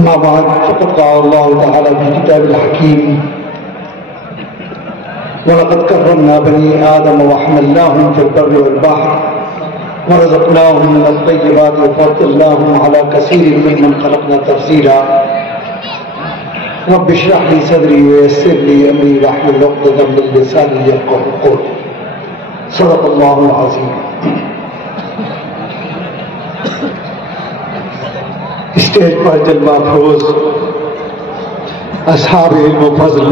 أما بعد فقد قال الله تعالى في كتاب الحكيم ولقد كرمنا بني آدم وحملناهم في البر والبحر ورزقناهم من الطيبات وفضلناهم على كثير ممن خلقنا تفضيلا رب اشرح لي صدري ويسر لي أمري واحلل عقدة من لساني يفقهوا قولي صدق الله العظيم. اسٹیج پر جلوہ افروز اصحاب علم و فضل،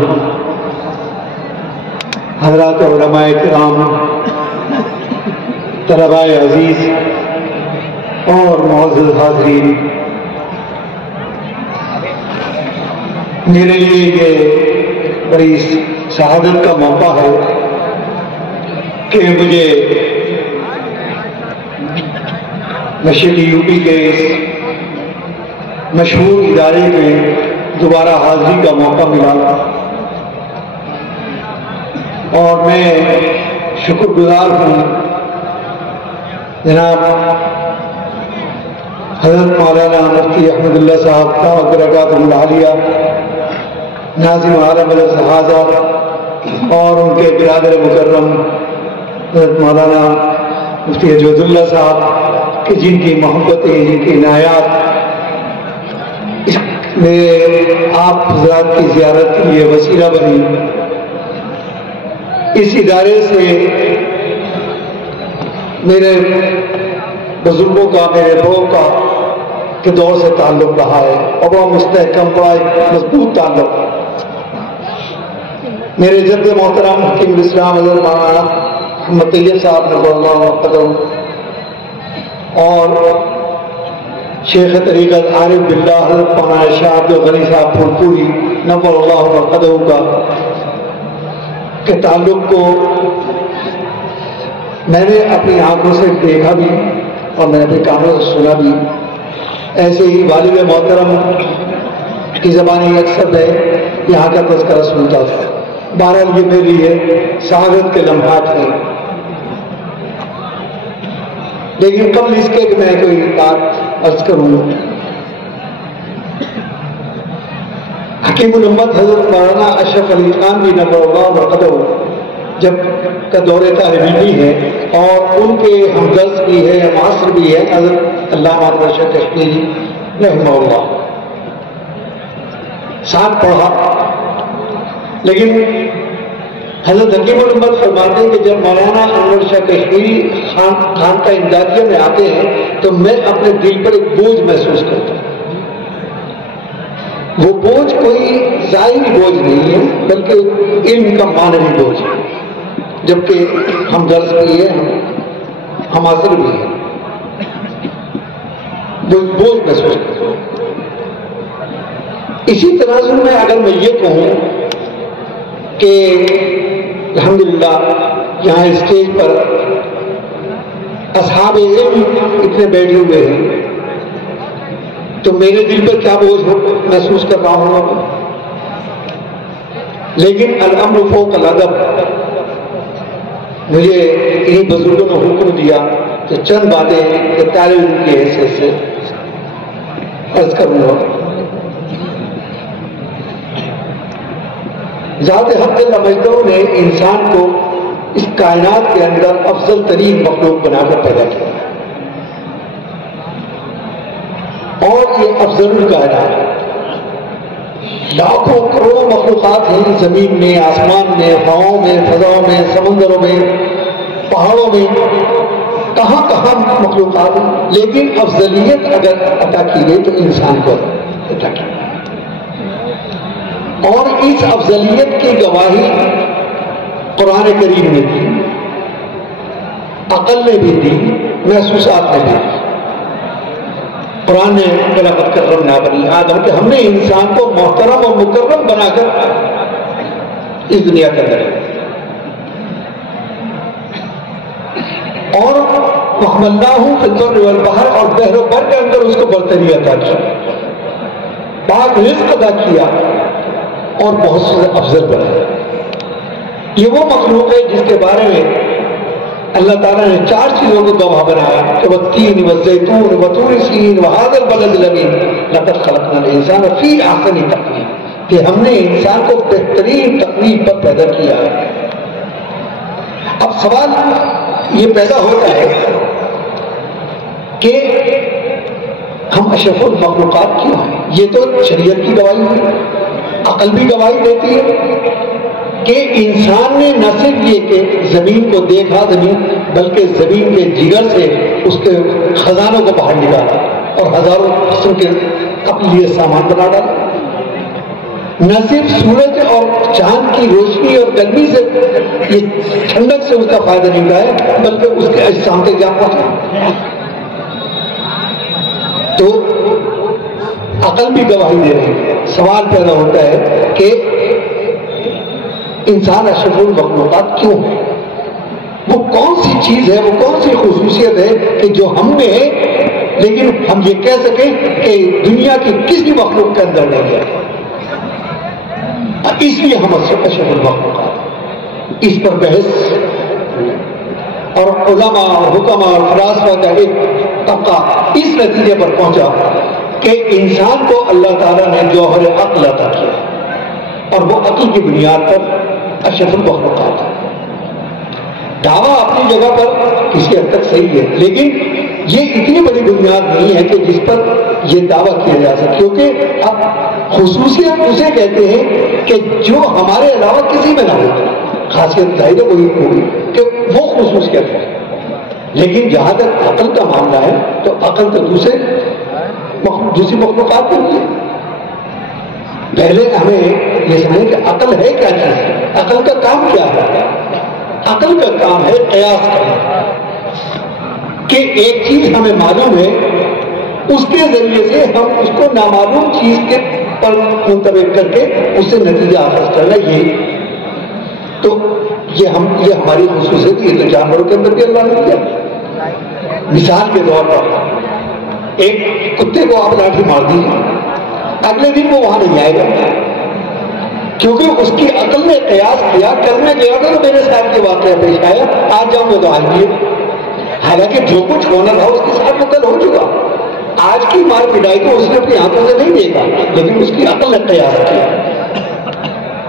حضرات علماء کرام، طلباء عزیز اور معزز حاضرین، میرے لیے یہ بڑی سعادت کا موقع ہے کہ مجھے مشرقی یو پی کے اس مشہور ادارے میں دوبارہ حاضری کا موقع ملا اور میں شکر گزار ہوں جناب حضرت مولانا مفتی احمد اللہ صاحب دامت برکاتہ العالیہ ناظم عالم الصحازہ اور ان کے برادر مکرم حضرت مولانا مفتی اجود اللہ صاحب کہ جن کی محبتیں، جن کی عنایات آپ حضرات کی زیارت کے لیے وسیلہ بنی. اس ادارے سے میرے بزرگوں کا، میرے بڑوں کا کے دور سے تعلق رہا ہے اور بڑا مستحکم، بڑا مضبوط تعلق. میرے جد محترم حکیم الاسلام حضرت مولانا محمد طیب صاحب نظر اللہ قدم اور شیخ طریقت عارف باللہ حضرت مولانا شاہ عبد الغنی صاحب پھولپوری نور اللہ قدم کا کے تعلق کو میں نے اپنی آنکھوں سے دیکھا بھی اور میں نے اپنے کانوں سے سنا بھی. ایسے ہی والد محترم کی زبانی اکثر میں یہاں کا تذکرہ سنتا تھا. بہرحال یہ میرے لیے سعادت کے لمحات ہیں. لیکن قبل اس کے کہ میں کوئی بات عرض کروں، حکیم الامت حضرت مولانا اشرف علی خان بھی نور اللہ قدم جب کا دور طالب علمی ہے اور ان کے ہمدرد بھی ہے، معاصر بھی ہے حضرت علامہ ارشد کشمیری رحمہ اللہ، ساتھ پڑھا. لیکن حضرت حکیم الامت فرماتے ہیں کہ جب مولانا انور شاہ کشمیری خان کا امدادیہ میں آتے ہیں تو میں اپنے دل پر ایک بوجھ محسوس کرتا ہوں. وہ بوجھ کوئی ظاہری بوجھ نہیں ہے بلکہ علم کا معنوی بوجھ ہے، جبکہ ہم درس بھی ہے، ہم اثر بھی ہے. وہ بوجھ محسوس کرتا ہوں. اسی تناظر میں اگر میں یہ کہوں کہ الحمدللہ یہاں اسٹیج پر اصحاب علم اتنے بیٹھے ہوئے ہیں تو میرے دل پر کیا بوجھ محسوس کر رہا ہوں. لیکن الامر فوق الادب، مجھے انہیں بزرگوں نے حکم دیا تو چند باتیں طالب علم کی حیثیت سے عرض کروں گا. ذات حق جل مجدہ نے انسان کو اس کائنات کے اندر افضل ترین مخلوق بنا کر پیدا کیا اور یہ افضل الکائنات لاکھوں کروڑوں مخلوقات ہیں زمین میں، آسمان میں، ہواؤں میں، فضاؤں میں، سمندروں میں، پہاڑوں میں، کہاں کہاں مخلوقات ہیں. لیکن افضلیت اگر عطا کی گئی تو انسان کو عطا کی، اور اس افضلیت کی گواہی قرآن کریم نے دی، عقل نے بھی دی، محسوسات نے بھی دی. قرآن نے وَلَقَدْ كَرَّمْنَا بَنِي آدَمَ کہ ہم نے انسان کو محترم اور مکرم بنا کر اس دنیا کے اندر اور وَحَمَلْنَاهُ فِي الْبَرِّ وَالْبَحْرِ اور بحر و بر کے اندر اس کو برتری عطا کی، پاک رزق عطا کیا اور بہت سے افضل بنایا. یہ وہ مخلوق ہے جس کے بارے میں اللہ تعالیٰ نے 4 چیزوں کو گواہ بنایا کہ والتین والزیتون وطور سین وہذا البلد الامین لقد خلقنا الانسان فی احسن تقویم، کہ ہم نے انسان کو بہترین تقویم پر پیدا کیا ہے۔ اب سوال یہ پیدا ہوتا ہے کہ ہم اشرف المخلوقات کیوں ہیں؟ یہ تو شریعت کی گواہی ہے، عقل بھی گواہی دیتی ہے کہ انسان نے نہ صرف یہ کہ زمین کو دیکھا بلکہ زمین کے جگر سے اس کے خزانوں کو باہر نکالا اور ہزاروں قسم کے اپنے لیے سامان بنا ڈالا۔ نہ صرف سورج اور چاند کی روشنی اور گرمی سے یہ ٹھنڈک سے اس کا فائدہ نہیں اٹھایا بلکہ اس کے اجسام کے کیا پہنچا۔ تو عقل بھی گواہی دے رہی ہے۔ سوال پیدا ہوتا ہے کہ انسان اشرف المخلوقات کیوں ہے؟ وہ کون سی چیز ہے، وہ کون سی خصوصیت ہے کہ جو ہم میں ہے لیکن ہم یہ کہہ سکیں کہ دنیا کی کسی مخلوق کے اندر نہیں ہے؟ اس لیے ہم اشرف المخلوقات، اس پر بحث اور علماء اور حکماء اور فلاسفہ کا ایک طبقہ اس نتیجے پر پہنچا کہ انسان کو اللہ تعالیٰ نے جوہر عقل عطا کیا اور وہ عقل کی بنیاد پر اشرف المخلوقات ہے۔ دعویٰ اپنی جگہ پر کسی حد تک صحیح ہے لیکن یہ اتنی بڑی بنیاد نہیں ہے کہ جس پر یہ دعویٰ کیا جا سکے، کیونکہ اب خصوصیت اسے کہتے ہیں کہ جو ہمارے علاوہ کسی میں نہ ہو، خاصیت ظاہر وہی ہوگی کہ وہ خصوصیت ہے۔ لیکن جہاں تک عقل کا معاملہ ہے تو عقل تو دوسری مخلوقات میں بھی ہے۔ پہلے ہمیں یہ سمجھیں کہ عقل ہے کیا چیز، عقل کا کام کیا ہے؟ عقل کا کام ہے قیاس کرنا، کہ ایک چیز ہمیں معلوم ہے اس کے ذریعے سے ہم اس کو نامعلوم چیز کے پر منطبق کر کے اس سے نتیجہ حاصل کرنا، یہ ہماری خصوصیت، یہ تو جانوروں کے اندر بھی اللہ نے کیا۔ مثال کے طور پر ایک کتے کو آپ لاٹھی مار دیجیے، اگلے دن وہ وہاں نہیں آئے گا کیونکہ اس کی عقل نے قیاس کیا، کل میں گیا تھا تو میرے ساتھ یہ واقعہ پیش آیا، آج جاؤں گا تو آج بھی، حالانکہ جو کچھ ہونا تھا اس کے ساتھ وہ کل ہو چکا۔ آج کی مار پٹائی کو اس نے اپنی آنکھوں سے نہیں دیکھا لیکن اس کی عقل نے قیاس کیا۔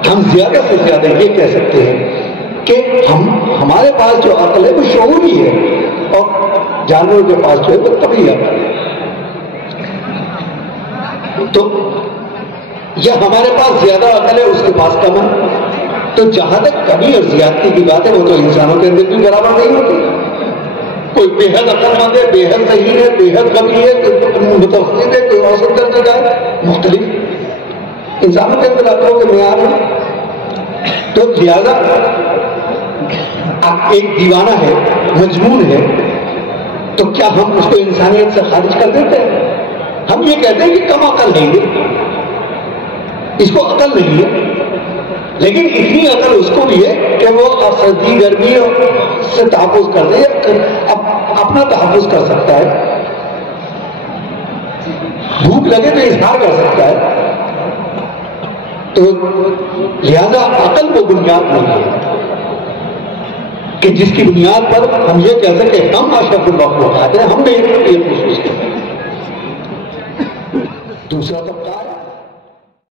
ہم زیادہ سے زیادہ یہ کہہ سکتے ہیں کہ ہمارے پاس جو عقل ہے وہ شعوری ہے اور جانوروں کے پاس جو ہے وہ طبیعی عقل ہے۔ تو یہ ہمارے پاس زیادہ عقل ہے، اس کے پاس کم ہے۔ تو جہاں تک کمی اور زیادتی کی بات ہے وہ تو انسانوں کے اندر بھی برابر نہیں ہوتی۔ کوئی بے حد عقل مند ہے، بے حد ذہین ہے، بے حد غبی ہے، کوئی متوسط ہے، کوئی اوسط درجے کا ہے، مختلف انسانوں کے اندر عقلوں کے معیار ہیں۔ تو لہذا ایک دیوانہ ہے، مجنون ہے، تو کیا ہم اس کو انسانیت سے خارج کر دیتے ہیں؟ ہم یہ کہتے ہیں کہ کم عقل نہیں ہے، اس کو عقل نہیں ہے، لیکن اتنی عقل اس کو بھی ہے کہ وہ سردی گرمی سے تحفظ کر دے، اپنا تحفظ کر سکتا ہے، بھوک لگے تو اظہار کر سکتا ہے۔ تو لہذا عقل کو بنیاد نہیں ہے کہ جس کی بنیاد پر ہم یہ کہہ سکتے ہیں ہم اشرف المخلوقات ہیں، ہم نے ایک خصوصیت ہے۔ دوسرا طبقہ